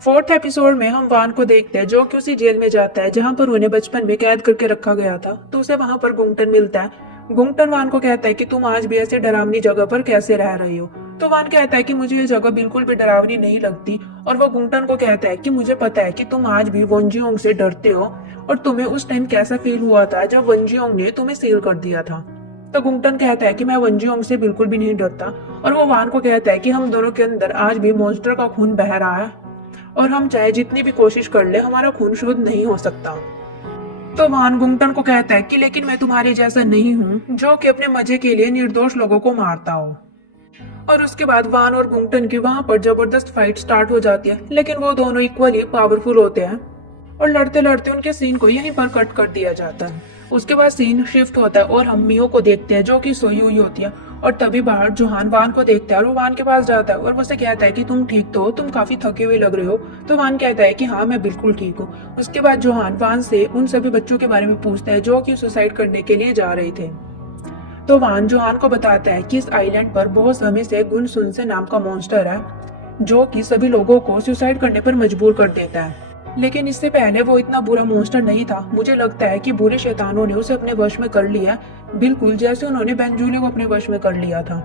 Fourth episode में हम वान को देखते हैं जो कि उसी जेल में जाता है जहां पर उन्हें बचपन में कैद करके रखा गया था। तो उसे वहां पर गुंगटन मिलता है। गुंगटन वान को कहता है कि तुम आज भी ऐसी डरावनी जगह पर कैसे रह रही हो। तो वान कहता है कि मुझे ये जगह बिल्कुल भी डरावनी नहीं लगती। और वो गुंगटन को कहता है कि मुझे पता है कि तुम आज भी वंजियोंग से डरते हो और तुम्हें उस टाइम कैसा फील हुआ था जब वंजियोंग ने तुम्हें सील कर दिया था। तो गुंगटन कहता है कि मैं वंजियोंग से बिल्कुल भी नहीं डरता। और वो वान को कहता है कि हम दोनों के अंदर आज भी मॉन्स्टर का खून बह रहा है और हम चाहे जितनी भी कोशिश कर ले हमारा खून शुद्ध नहीं हो सकता। तो वान गुंगटन को कहता है कि लेकिन मैं तुम्हारे जैसा नहीं हूँ जो कि अपने मजे के लिए निर्दोष लोगों को मारता हो। और उसके बाद वान और गुंगटन की वहां पर जबरदस्त फाइट स्टार्ट हो जाती है, लेकिन वो दोनों इक्वली पावरफुल होते हैं और लड़ते लड़ते उनके सीन को यहीं पर कट कर दिया जाता है। उसके बाद सीन शिफ्ट होता है और हम मियो को देखते हैं जो कि सोई हुई होती है। और तभी बाहर जोहान वान को देखता है और वो वान के पास जाता है और वो उसे कहता है कि तुम ठीक तो हो, तुम काफी थके हुए लग रहे हो। तो वान कहता है कि हाँ मैं बिल्कुल ठीक हूँ। उसके बाद जोहान वान से उन सभी बच्चों के बारे में पूछता है जो कि सुसाइड करने के लिए जा रहे थे। तो वान जोहान को बताता है कि इस आइलैंड पर बहुत समय से गुन सुनसे नाम का मॉन्स्टर है जो कि सभी लोगों को सुसाइड करने पर मजबूर कर देता है। लेकिन इससे पहले वो इतना बुरा मॉन्स्टर नहीं था। मुझे लगता है कि बुरे शैतानों ने उसे अपने वश में कर लिया, बिल्कुल जैसे उन्होंने बेंजुले को अपने वश में कर लिया था।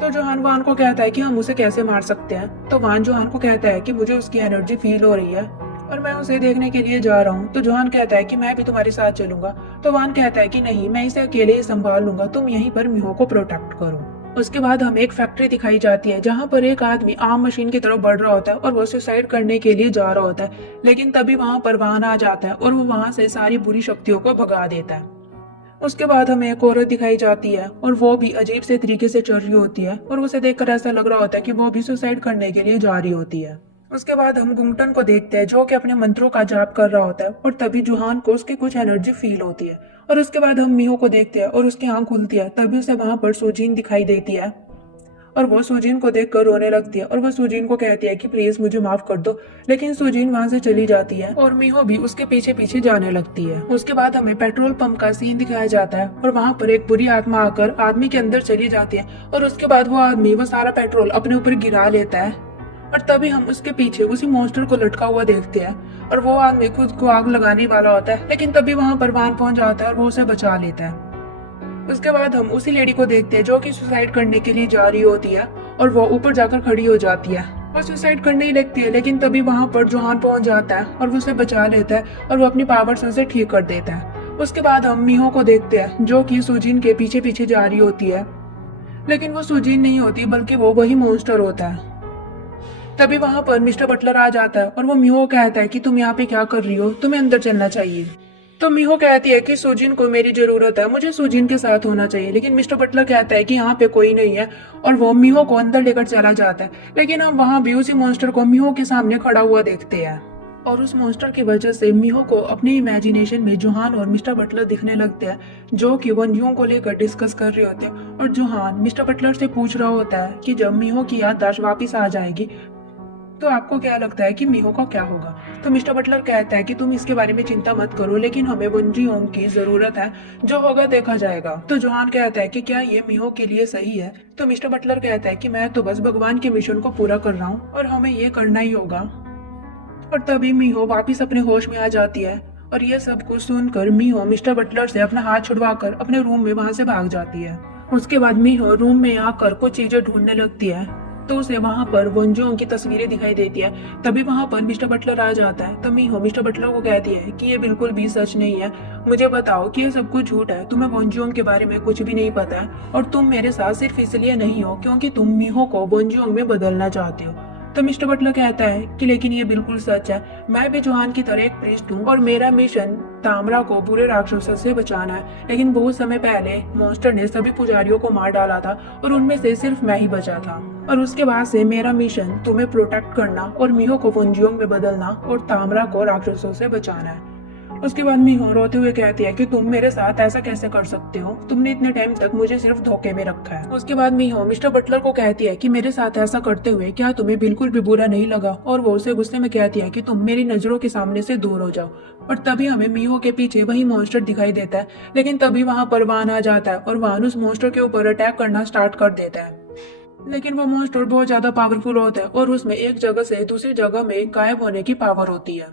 तो जोहान वान को कहता है कि हम उसे कैसे मार सकते हैं। तो वान जोहान को कहता है कि मुझे उसकी एनर्जी फील हो रही है और मैं उसे देखने के लिए जा रहा हूँ। तो जोहान कहता है कि मैं भी तुम्हारे साथ चलूंगा। तो वान कहता है कि नहीं, मैं इसे अकेले ही संभाल लूंगा, तुम यहीं पर मिहो को प्रोटेक्ट करो। उसके बाद हमें एक फैक्ट्री दिखाई जाती है जहां पर एक आदमी आम मशीन की तरफ बढ़ रहा होता है और वो सुसाइड करने के लिए जा रहा होता है। लेकिन तभी वहां पर वाहन आ जाता है और वो वहां से सारी बुरी शक्तियों को भगा देता है। उसके बाद हमें एक औरत दिखाई जाती है और वो भी अजीब से तरीके से चल रही होती है और उसे देखकर ऐसा लग रहा होता है कि वो भी सुसाइड करने के लिए जा रही होती है। उसके बाद हम गुंगटन को देखते हैं जो कि अपने मंत्रों का जाप कर रहा होता है और तभी जुहान को उसकी कुछ एनर्जी फील होती है। और उसके बाद हम मिहो को देखते हैं और उसकी आंख खुलती है। तभी उसे वहां पर सुजीन दिखाई देती है और वो सुजीन को देखकर रोने लगती है और वो सुजीन को कहती है कि प्लीज मुझे माफ कर दो। लेकिन सुजीन वहां से चली जाती है और मिहो भी उसके पीछे पीछे जाने लगती है। उसके बाद हमें पेट्रोल पंप का सीन दिखाया जाता है और वहां पर एक बुरी आत्मा आकर आदमी के अंदर चली जाती है और उसके बाद वो आदमी वो सारा पेट्रोल अपने ऊपर गिरा लेता है। और तभी हम उसके पीछे उसी मॉन्स्टर को लटका हुआ देखते हैं और वो आदमी खुद को आग लगाने वाला होता है, लेकिन तभी वहां पर वान पहुंच जाता है और वो उसे बचा लेता है। उसके बाद हम उसी लेडी को देखते हैं जो कि सुसाइड करने के लिए जा रही होती है और वो ऊपर जाकर खड़ी हो जाती है। वो सुसाइड करने ही लगती है, लेकिन तभी वहां पर जोहान पहुंच जाता है और वो उसे बचा लेता है और वो अपनी पावर से उसे ठीक कर देता है। उसके बाद हम मिहो को देखते हैं जो कि सुजीन के पीछे पीछे जा रही होती है, लेकिन वो सुजीन नहीं होती बल्कि वो वही मॉन्स्टर होता है। तभी वहां पर मिस्टर बटलर आ जाता है और वो मिहो को कहता है कि तुम यहाँ पे क्या कर रही हो, तुम्हें अंदर चलना चाहिए। तो मिहो कहती है कि सुजीन को मेरी जरूरत है, मुझे सुजीन के साथ होना चाहिए। लेकिन मिस्टर बटलर कहता है कि यहाँ पे कोई नहीं है और वो मिहो को अंदर लेकर चला जाता है। लेकिन हम वहां भी उसी मॉन्स्टर को मिहो के सामने खड़ा हुआ देखते हैं और उस मॉन्स्टर की वजह से मिहो को अपनी इमेजिनेशन में जोहान और मिस्टर बटलर दिखने लगते हैं जो कि वनजुओं को लेकर डिस्कस कर रहे होते हैं। और जोहान मिस्टर बटलर से पूछ रहा होता है कि जब मिहो की याददाश्त वापिस आ जाएगी तो आपको क्या लगता है कि मिहो का क्या होगा। तो मिस्टर बटलर कहता है कि तुम इसके बारे में चिंता मत करो, लेकिन हमें वंजी होम की जरूरत है, जो होगा देखा जाएगा। तो जोहान कहता है कि क्या ये मिहो के लिए सही है। तो मिस्टर बटलर कहता है कि मैं तो बस भगवान के मिशन को पूरा कर रहा हूँ और हमें ये करना ही होगा। और तभी मिहो वापिस अपने होश में आ जाती है और ये सब कुछ सुनकर मिहो मिस्टर बटलर से अपना हाथ छुड़वाकर अपने रूम में वहां से भाग जाती है। उसके बाद मिहो रूम में आकर कुछ चीजें ढूंढने लगती है तो उसे वहां पर वंजुओं की तस्वीरें दिखाई देती है। तभी वहां पर मिस्टर बटलर आ जाता है। तो मिहो मिस्टर बटलर को कहती है कि ये बिल्कुल भी सच नहीं है, मुझे बताओ कि ये सब कुछ झूठ है, तुम्हें वंजुओं के बारे में कुछ भी नहीं पता है और तुम मेरे साथ सिर्फ इसलिए नहीं हो क्योंकि तुम मिहो को वंजुओं में बदलना चाहते हो। तो मिस्टर बटलर कहता है कि लेकिन ये बिल्कुल सच है, मैं भी जोहान की तरह एक प्रीस्ट हूँ और मेरा मिशन तामरा को बुरे राक्षसों से बचाना है। लेकिन बहुत समय पहले मॉन्स्टर ने सभी पुजारियों को मार डाला था और उनमें से सिर्फ मैं ही बचा था और उसके बाद से मेरा मिशन तुम्हें प्रोटेक्ट करना और मिहो को वंजियोंग में बदलना और तामरा को राक्षसों से बचाना है। उसके बाद मिहो रोते हुए कहती है कि तुम मेरे साथ ऐसा कैसे कर सकते हो, तुमने इतने टाइम तक मुझे सिर्फ धोखे में रखा है। उसके बाद मिहो मिस्टर बटलर को कहती है कि मेरे साथ ऐसा करते हुए क्या तुम्हें बिल्कुल भी बुरा नहीं लगा और वो उसे गुस्से में कहती है कि तुम मेरी नजरों के सामने से दूर हो जाओ। और तभी हमें मिहो के पीछे वही मॉन्स्टर दिखाई देता है, लेकिन तभी वहां पर वान आ जाता है और वान उस मॉन्स्टर के ऊपर अटैक करना स्टार्ट कर देता है। लेकिन वो मॉन्स्टर बहुत ज्यादा पावरफुल होता है और उसमें एक जगह से दूसरी जगह में गायब होने की पावर होती है।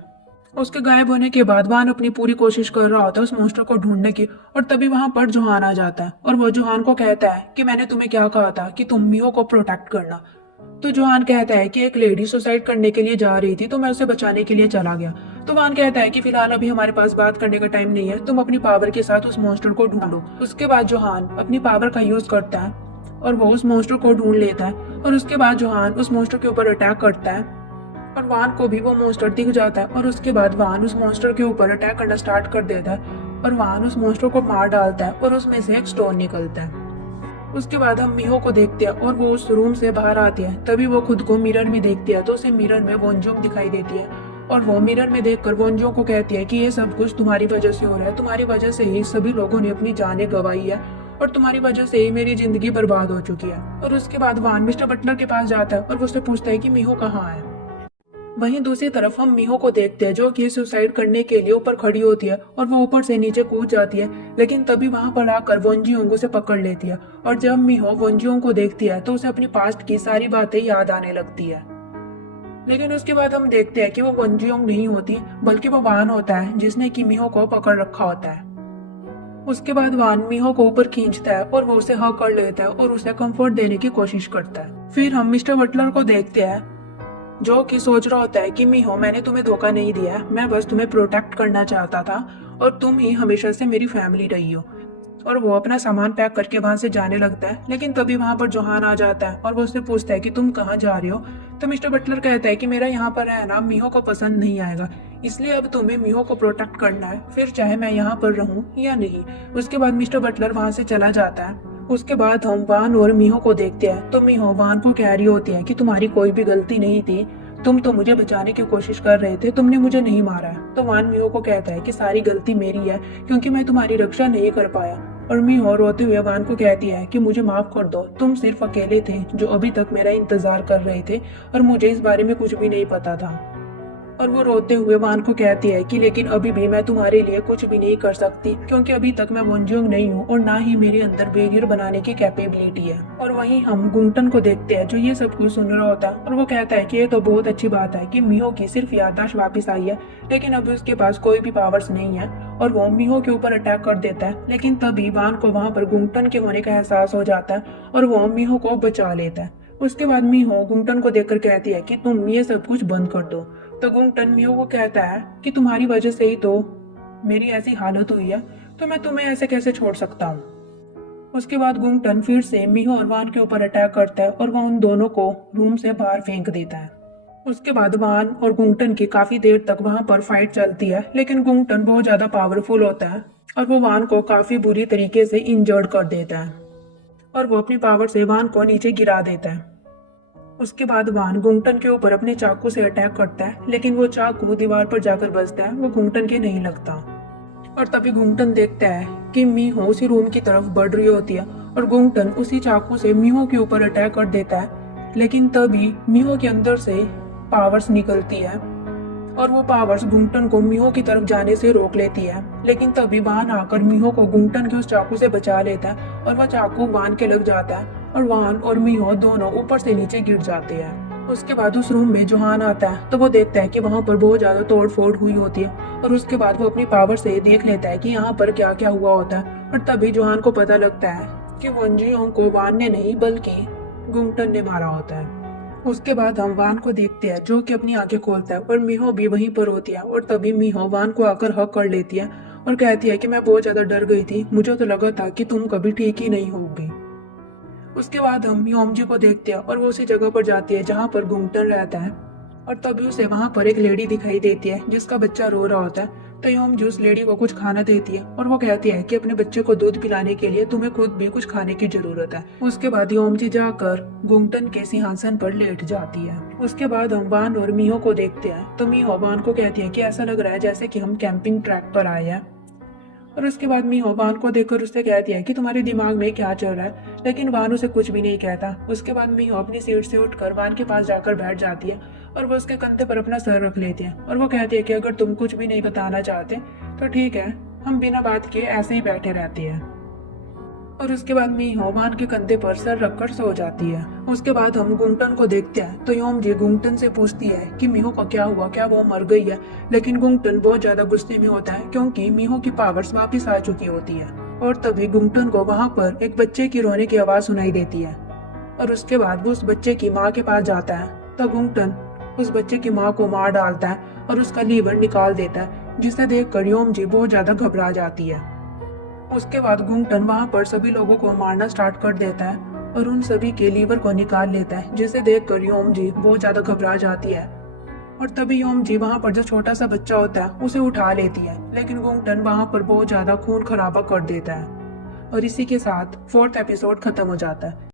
उसके गायब होने के बाद वान अपनी पूरी कोशिश कर रहा होता है उस मॉन्स्टर को ढूंढने की, और तभी वहां पर जोहान आ जाता है और वो जोहान को कहता है कि मैंने तुम्हें क्या कहा था कि तुम मियो को प्रोटेक्ट करना। तो जोहान कहता है कि एक लेडी सुसाइड करने के लिए जा रही थी तो मैं उसे बचाने के लिए चला गया। तो वान कहता है कि फिलहाल अभी हमारे पास बात करने का टाइम नहीं है, तुम अपनी पावर के साथ उस मॉन्स्टर को ढूंढो। उसके बाद जोहान अपनी पावर का यूज करता है और वो उस मॉन्स्टर को ढूंढ लेता है, और उसके बाद जोहान उस मॉन्स्टर के ऊपर अटैक करता है और वान को भी वो मॉन्स्टर दिख जाता है, और उसके बाद वान उस मॉन्स्टर के ऊपर अटैक करना स्टार्ट कर देता है और वान उस मॉन्स्टर को मार डालता है और उसमें से एक स्टोन निकलता है। उसके बाद हम मिहो को देखते हैं और वो उस रूम से बाहर आती है। तभी वो खुद को मिरर में देखती है तो उसे मिरर में वोंजुंग दिखाई देती है, और वो मिरर में देखकर वोंजुंग को कहती है कि ये सब कुछ तुम्हारी वजह से हो रहा है, तुम्हारी वजह से ही सभी लोगों ने अपनी जानें गंवाई है और तुम्हारी वजह से ही मेरी जिंदगी बर्बाद हो चुकी है। और उसके बाद वान मिस्टर बटलर के पास जाता है और वो उससे पूछता है कि मिहो कहाँ है। वहीं दूसरी तरफ हम मिहो को देखते हैं जो कि सुसाइड करने के लिए ऊपर खड़ी होती है और वो ऊपर से नीचे कूद जाती है, लेकिन तभी वहां पर आकर वोंजियोंग उसे पकड़ लेती है। और जब मिहो वोंजियोंग को देखती है तो उसे अपनी पास्ट की सारी बातें याद आने लगती है। लेकिन उसके बाद हम देखते हैं कि वो वोंजियोंग नहीं होती बल्कि वो वान होता है जिसने कि मिहो को पकड़ रखा होता है। उसके बाद वान मिहो को ऊपर खींचता है और वो उसे हक कर लेता है और उसे कंफर्ट देने की कोशिश करता है। फिर हम मिस्टर बटलर को देखते हैं जो कि सोच रहा होता है कि मिहो मैंने तुम्हें धोखा नहीं दिया है, मैं बस तुम्हें प्रोटेक्ट करना चाहता था और तुम ही हमेशा से मेरी फैमिली रही हो। और वो अपना सामान पैक करके वहां से जाने लगता है, लेकिन तभी वहां पर जोहान आ जाता है और वो उससे पूछता है कि तुम कहाँ जा रहे हो। तो मिस्टर बटलर कहता है कि मेरा यहाँ पर रहना मिहो को पसंद नहीं आएगा, इसलिए अब तुम्हें मिहो को प्रोटेक्ट करना है, फिर चाहे मैं यहाँ पर रहूं या नहीं। उसके बाद मिस्टर बटलर वहां से चला जाता है। उसके बाद हम वान और मिहो को देखते हैं तो मिहो वान को कह रही होती है कि तुम्हारी कोई भी गलती नहीं थी, तुम तो मुझे बचाने की कोशिश कर रहे थे, तुमने मुझे नहीं मारा है। तो वान मिहो को कहता है कि सारी गलती मेरी है क्योंकि मैं तुम्हारी रक्षा नहीं कर पाया। और मिहो रोते हुए वान को कहती है कि मुझे माफ कर दो, तुम सिर्फ अकेले थे जो अभी तक मेरा इंतजार कर रहे थे और मुझे इस बारे में कुछ भी नहीं पता था। और वो रोते हुए वान को कहती है कि लेकिन अभी भी मैं तुम्हारे लिए कुछ भी नहीं कर सकती क्योंकि अभी तक मैं वोंजियोंग नहीं हूँ और ना ही मेरे अंदर बैरियर बनाने की कैपेबिलिटी है। और वहीं हम गुंगटन को देखते हैं जो ये सब कुछ सुन रहा होता है और वो कहता है कि ये तो बहुत अच्छी बात है कि मिहो की सिर्फ याददाश्त वापस आई है, लेकिन अभी उसके पास कोई भी पावर्स नहीं है। और वो मिहो के ऊपर अटैक कर देता है, लेकिन तभी वान को वहां पर गुंगटन के होने का एहसास हो जाता है और वो मिहो को बचा लेता है। उसके बाद मिहो गुंगटन को देखकर कहती है कि तुम ये सब कुछ बंद कर दो। तो गुंगटन मिहो को कहता है कि तुम्हारी वजह से ही तो मेरी ऐसी हालत हुई है, तो मैं तुम्हें ऐसे कैसे छोड़ सकता हूँ। उसके बाद गुंगटन फिर से मिहो और वान के ऊपर अटैक करता है और वह उन दोनों को रूम से बाहर फेंक देता है। उसके बाद वान और गुंगटन की काफी देर तक वहां पर फाइट चलती है, लेकिन गुंगटन बहुत ज्यादा पावरफुल होता है और वो वान को काफी बुरी तरीके से इंजर्ड कर देता है और वो अपनी पावर से वान को नीचे गिरा देता है। उसके बाद वान गुंगटन के ऊपर अपने चाकू से अटैक करता है, लेकिन वो चाकू दीवार पर जाकर बजता है, वो गुंगटन के नहीं लगता। और तभी गुंगटन देखता है कि मीहो उसी रूम की तरफ बढ़ रही होती है और गुंगटन उसी चाकू से मीहो के ऊपर अटैक कर देता है, लेकिन तभी मीहो के अंदर से पावर्स निकलती है और वो पावर्स गुंगटन को मीहो की तरफ जाने से रोक लेती है। लेकिन तभी वान आकर मीहो को गुंगटन के उस चाकू से बचा लेता है और वह चाकू वान के लग जाता है और वान और मीहो दोनों ऊपर से नीचे गिर जाते हैं। उसके बाद उस रूम में जोहान आता है तो वो देखता है कि वहां पर बहुत ज्यादा तोड़ फोड़ हुई होती है और उसके बाद वो अपनी पावर से देख लेता है कि यहाँ पर क्या क्या हुआ होता है। और तभी जोहान को पता लगता है कि वोंजियोंग को वान ने नहीं बल्कि गुंगटन ने मारा होता है। उसके बाद हम वान को देखते हैं जो कि अपनी आंखें खोलता है और मीहो भी वहीं पर होती है। और तभी मीहो वान को आकर हक कर लेती है और कहती है कि मैं बहुत ज्यादा डर गई थी, मुझे तो लगा था कि तुम कभी ठीक ही नहीं होगी। उसके बाद हम योमजी को देखते हैं और वो उसी जगह पर जाती है जहाँ पर गुंगटन रहता है और तभी उसे वहां पर एक लेडी दिखाई देती है जिसका बच्चा रो रहा होता है। तो योमजी उस लेडी को कुछ खाना देती है और वो कहती है कि अपने बच्चे को दूध पिलाने के लिए तुम्हें खुद भी कुछ खाने की जरूरत है। उसके बाद योमजी जाकर गुंगटन के सिंहासन पर लेट जाती है। उसके बाद हम वान और मीहो को देखते हैं तो मीहो वान को कहती है कि ऐसा लग रहा है जैसे कि हम कैंपिंग ट्रैक पर आए हैं। और उसके बाद मीहो वान को देखकर उससे कहती है कि तुम्हारे दिमाग में क्या चल रहा है, लेकिन वान उसे कुछ भी नहीं कहता। उसके बाद मीहो अपनी सीट से उठकर वान के पास जाकर बैठ जाती है और वो उसके कंधे पर अपना सर रख लेती है और वो कहती है कि अगर तुम कुछ भी नहीं बताना चाहते तो ठीक है, हम बिना बात किए ऐसे ही बैठे रहते हैं। और उसके बाद मीहो वान के कंधे पर सर रखकर सो जाती है। उसके बाद हम गुंगटन को देखते हैं तो योमजी गुंगटन से पूछती है कि मीहो को क्या हुआ, क्या वो मर गई है। लेकिन गुंगटन बहुत ज्यादा गुस्से में होता है क्योंकि मीहो की पावर्स वापस आ चुकी होती है। और तभी गुंगटन को वहां पर एक बच्चे की रोने की आवाज सुनाई देती है और उसके बाद वो उस बच्चे की माँ के पास जाता है तो गुंगटन उस बच्चे की माँ को मार डालता है और उसका लीवर निकाल देता है, जिसे देखकर योमजी बहुत ज्यादा घबरा जाती है। उसके बाद गुंगटन वहां पर सभी लोगों को मारना स्टार्ट कर देता है और उन सभी के लीवर को निकाल लेता है, जिसे देखकर योमजी बहुत ज्यादा घबरा जाती है। और तभी योमजी वहां पर जो छोटा सा बच्चा होता है उसे उठा लेती है, लेकिन गुंगटन वहां पर बहुत ज्यादा खून खराबा कर देता है। और इसी के साथ 4th एपिसोड खत्म हो जाता है।